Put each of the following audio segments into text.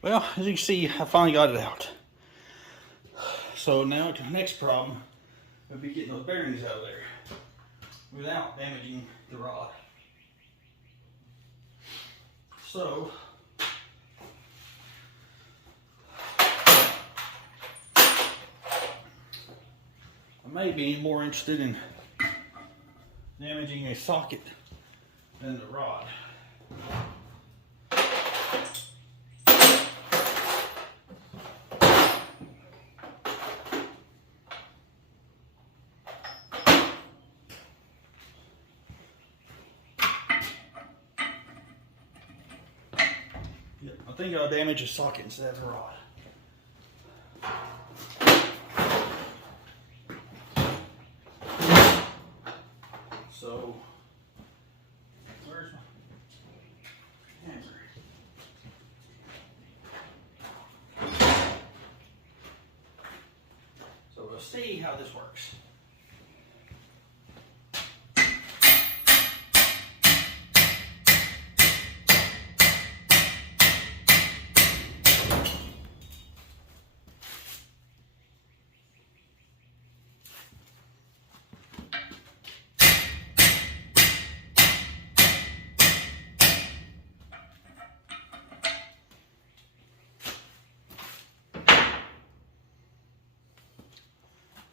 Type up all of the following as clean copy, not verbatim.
Well, as you can see, I finally got it out. So now the next problem would be getting those bearings out of there without damaging the rod. So I may be more interested in damaging a socket than the rod. Yep, I think I'll damage a socket instead of the rod. So, where's my hammer? So we'll see how this works.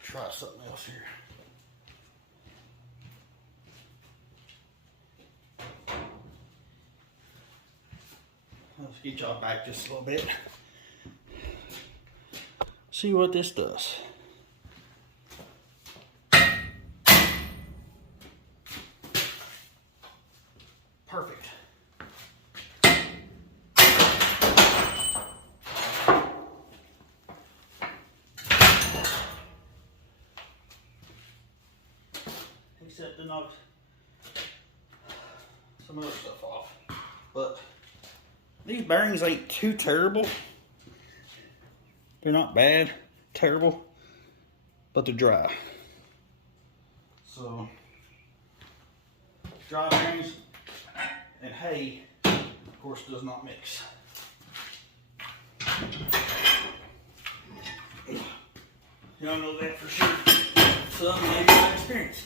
Try something else here. Let's get y'all back just a little bit. See what this does. Perfect. Except to knock some other stuff off. But these bearings ain't too terrible. They're not bad, terrible, but they're dry. So, dry bearings and hay, of course, does not mix. Y'all know that for sure. Some maybe by experience.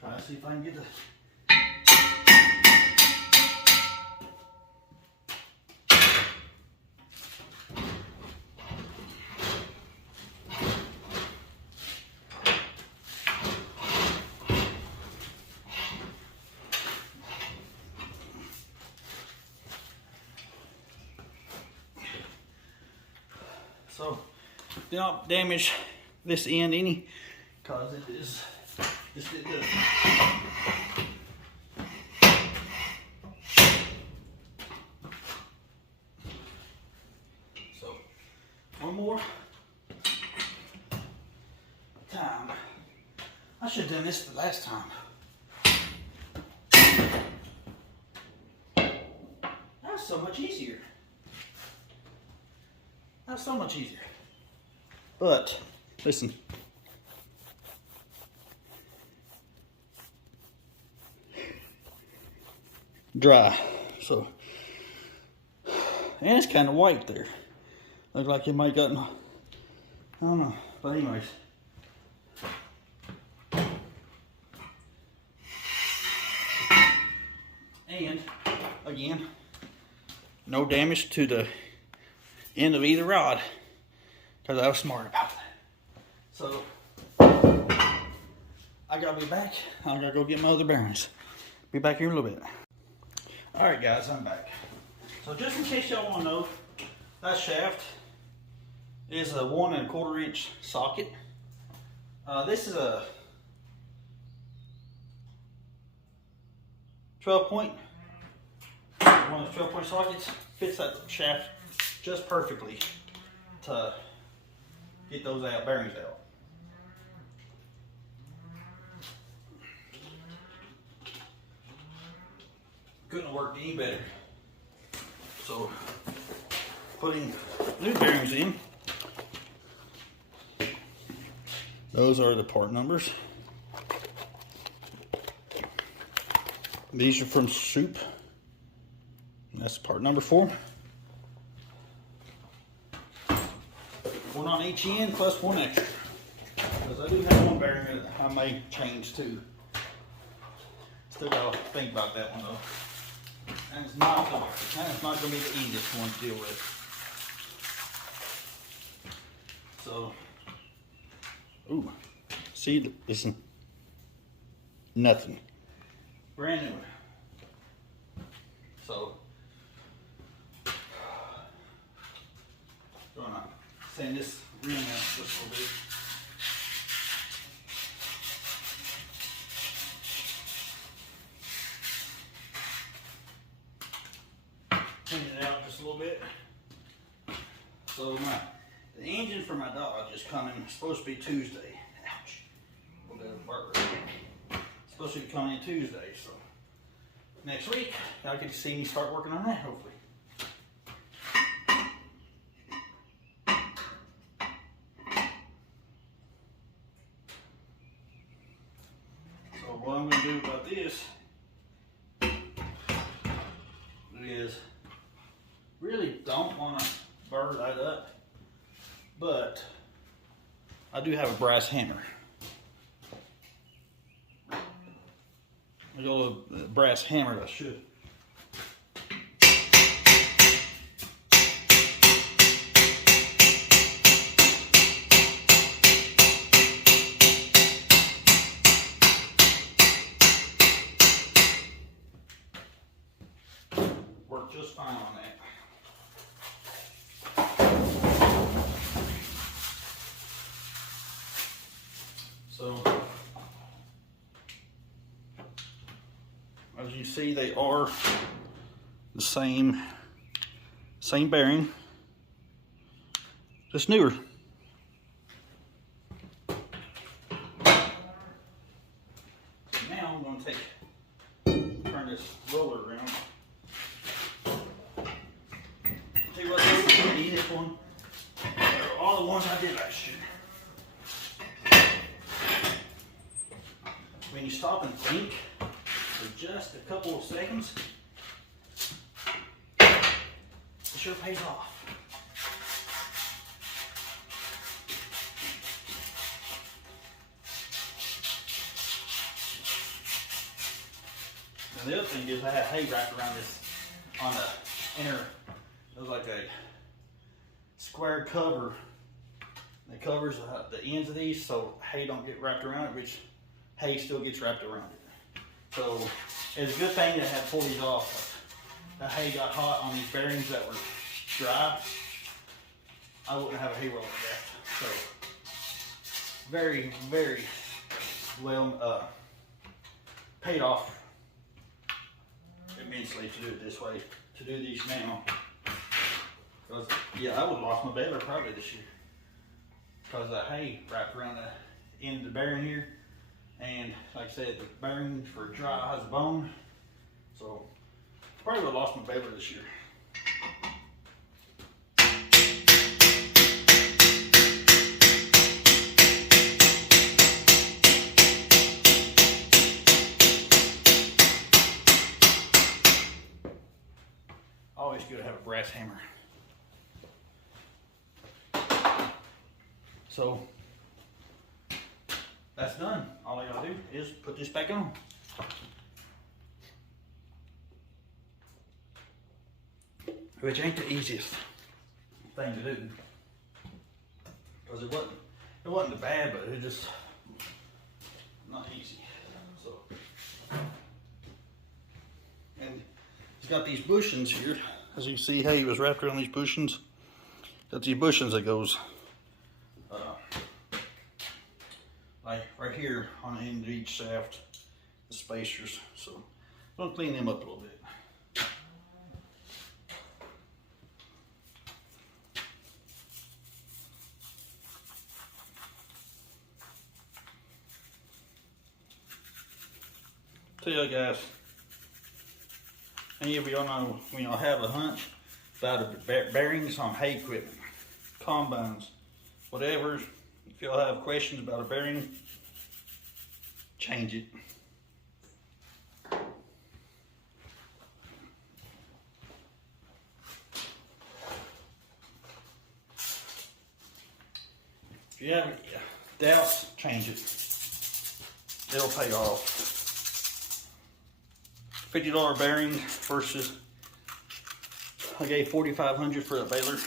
Try to see if I can get the So, do not damage this end any, because it is just it does. So, one more time. I should have done this the last time. That's so much easier. That's so much easier. But, listen. Dry. So, and it's kind of white there. Looks like it might gotten, I don't know. But anyways. And, again, no damage to the end of either rod, because I was smart about that. So I gotta be back. I gotta go get my other bearings. Be back here in a little bit. All right, guys, I'm back. So just in case y'all want to know, that shaft is a 1 1/4 inch socket. This is a 12-point. One of the 12-point sockets fits that shaft just perfectly to get those out, bearings out. Couldn't have worked any better. So, putting new bearings in. Those are the part numbers. These are from Soup. That's part number 4. One on each end plus one extra. Because I do have one bearing that I may change too. Still gotta think about that one though. And it's not going to be the easiest one to deal with. So, ooh, see, listen, nothing. Brand new. So, gonna sand this ring out just a little bit. Clean it out just a little bit. So the engine for my Dodge is coming, supposed to be Tuesday. Ouch. A little bit of burr. Supposed to be coming in Tuesday, so next week y'all get to see me start working on that hopefully. So what I'm going to do about this is really don't want to burr that up, but I do have a brass hammer. I got a brass hammer that should. Work just fine on that. So, as you see, they are the same bearing, just newer. Now I'm going to turn this roller around. See what this is the easiest one? They're all the ones I did last year. When you stop and think for just a couple of seconds, it sure pays off. And the other thing is I had hay wrapped around this on the inner, it was like a square cover that covers the ends of these so hay don't get wrapped around it, which hay still gets wrapped around it. So it's a good thing that I had pulled these off. The hay got hot on these bearings that were dry. I wouldn't have a hay roller left. So very, very well paid off immensely to do it this way, to do these now. Because yeah, I would have lost my baler probably this year. Because the hay wrapped around the end of the bearing here. And like I said, the bearings were dry as a bone. So probably would have lost my baler this year. Always good to have a brass hammer. So that's done. All I gotta do is put this back on. Which ain't the easiest thing to do. Because it wasn't bad, but it just not easy. So, and it's got these bushings here. As you see, hay was wrapped around these bushings. Got these bushings that goes like right here on the end of each shaft, the spacers. So I'm gonna clean them up a little bit. Tell you guys, any of y'all know when y'all have a hunch about the bearings on hay equipment, combines, whatever, If y'all have questions about a bearing, change it. If you have doubts, change it. It'll pay off. $50 bearing versus I gave $4,500 for a baler.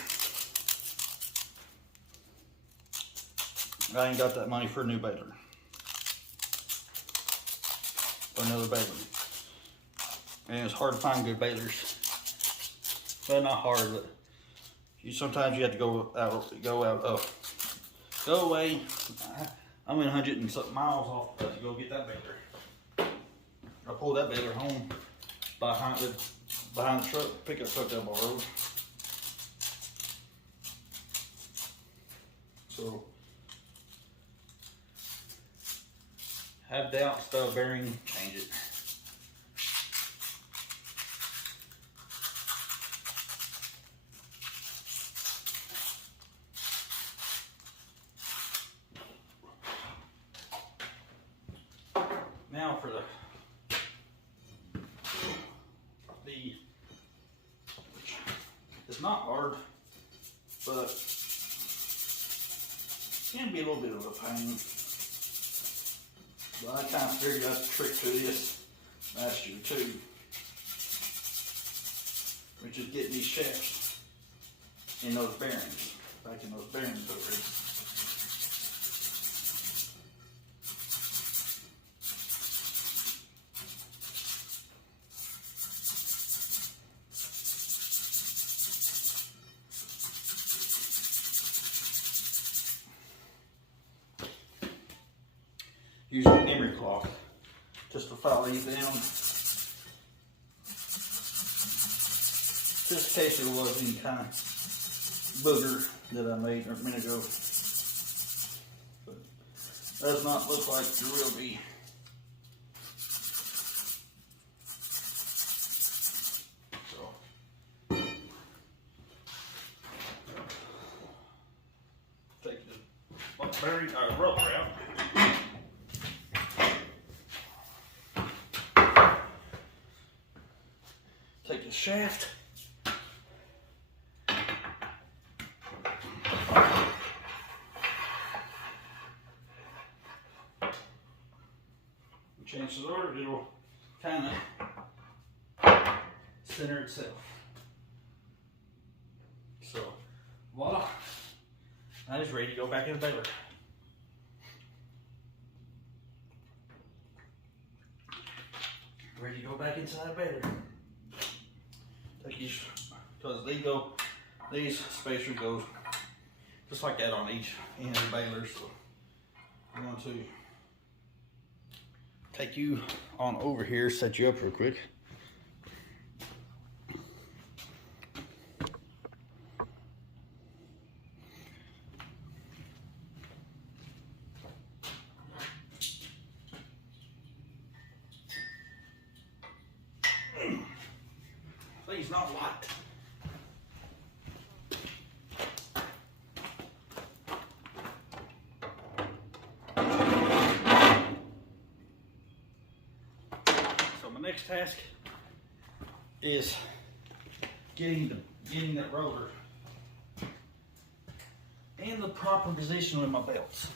I ain't got that money for a new baler. Or another baler. And it's hard to find good balers. Well, not hard, but sometimes you have to go away. I'm in 100 and something miles off to go get that baler. I pulled that baler home behind the truck, pickup truck up our road. So, have doubts about a bearing, change it. Now for the it's not hard, but it can be a little bit of a pain. But I kind of figured out the trick to this last year too, which is getting these shafts in those bearings, back in those bearings already. Using an emery cloth just to file these down, just in case there was any kind of booger that I made a minute ago. But does not look like there will be. So take the bearing rope out. Take the shaft, chances are it'll kind of center itself. So, voila, that is ready to go back in the baler. Ready to go back inside the baler. Because these spacers go just like that on each end of the baler. So I'm going to take you on over here, set you up real quick. Please, not locked. So my next task is getting that roller in the proper position with my belts.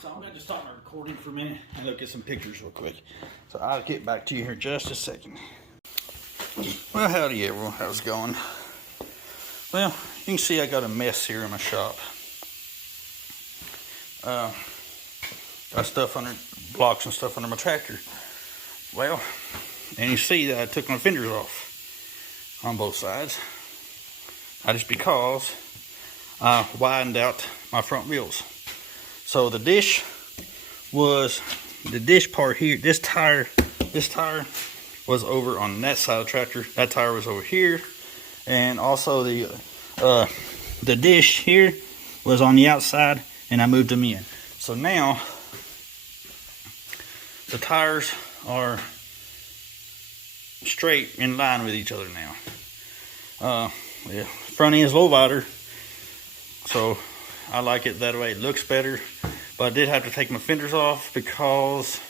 So I'm going to stop my recording for a minute and look at some pictures real quick. So I'll get back to you here in just a second. Well, howdy everyone, how's it going? Well, you can see I got a mess here in my shop. Got stuff under, blocks and stuff under my tractor. Well, and you see that I took my fenders off on both sides. That is because I widened out my front wheels. So the dish part here, this tire was over on that side of the tractor. That tire was over here. And also the dish here was on the outside, and I moved them in. So now the tires are straight in line with each other now. Yeah, front end's a little wider, so I like it that way. It looks better, but I did have to take my fenders off because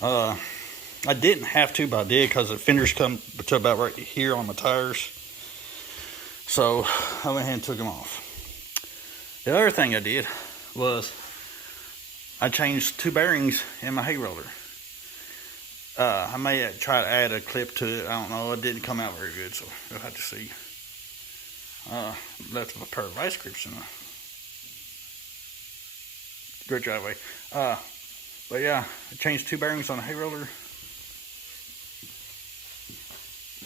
I didn't have to, but I did because the fenders come to about right here on my tires. So I went ahead and took them off. The other thing I did was I changed 2 bearings in my hay roller. I may try to add a clip to it. I don't know. It didn't come out very good, so you'll have to see. Left a pair of vice grips in the great driveway. But yeah, I changed 2 bearings on the hay roller.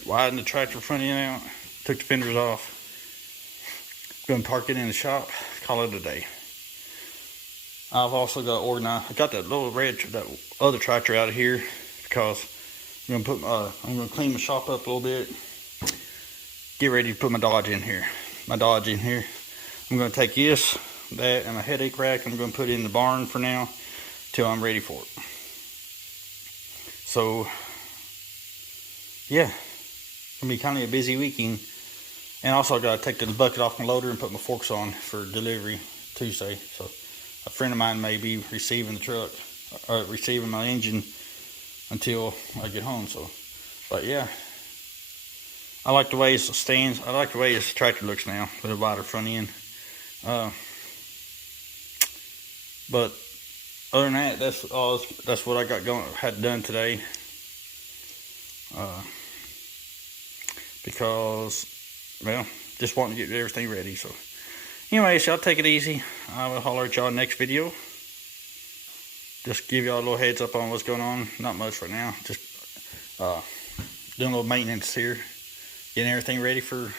Widened the tractor front end out. Took the fenders off. Gonna park it in the shop. Call it a day. I've also got organized. I got that little that other tractor out of here because I'm gonna clean my shop up a little bit. Get ready to put my Dodge in here. I'm gonna take this, that, and my headache rack. I'm gonna put it in the barn for now till I'm ready for it. So yeah, it's gonna be kind of a busy weekend. And also I gotta take the bucket off my loader and put my forks on for delivery Tuesday. So a friend of mine may be receiving the truck, or receiving my engine until I get home. So, but yeah, I like the way it stands. I like the way this tractor looks now with a wider front end. But other than that, that's what I got going. Had done today. Because, well, just wanting to get everything ready. So anyways, y'all take it easy. I will holler at y'all next video. Just give y'all a little heads up on what's going on. Not much right now. Just doing a little maintenance here. Getting everything ready for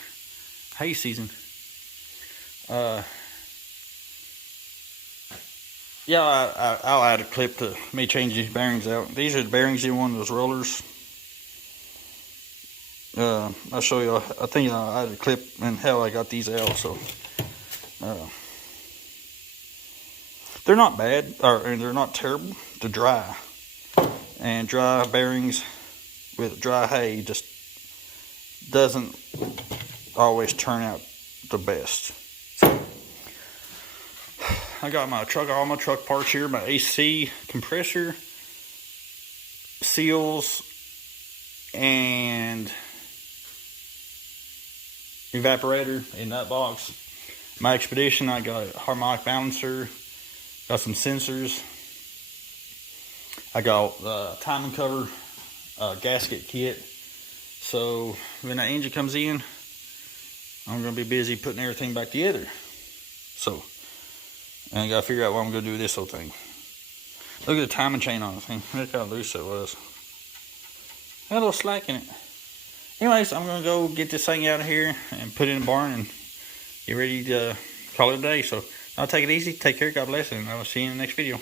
hay season. Yeah, I'll add a clip to me changing these bearings out. These are the bearings in one of those rollers. I'll show you. I think I had a clip and how I got these out. So they're not bad, and they're not terrible. They're dry, and dry bearings with dry hay just doesn't always turn out the best. So I got all my truck parts here. My AC compressor, seals, and evaporator in that box. My Expedition, I got a harmonic balancer, got some sensors. I got timing cover, gasket kit. So when that engine comes in, I'm gonna be busy putting everything back together. So, and I gotta figure out what I'm gonna do with this whole thing. Look at the timing chain on the thing. Look how loose it was. Had a little slack in it. Anyways, I'm gonna go get this thing out of here and put it in the barn and get ready to call it a day. So I'll take it easy. Take care. God bless, and I will see you in the next video.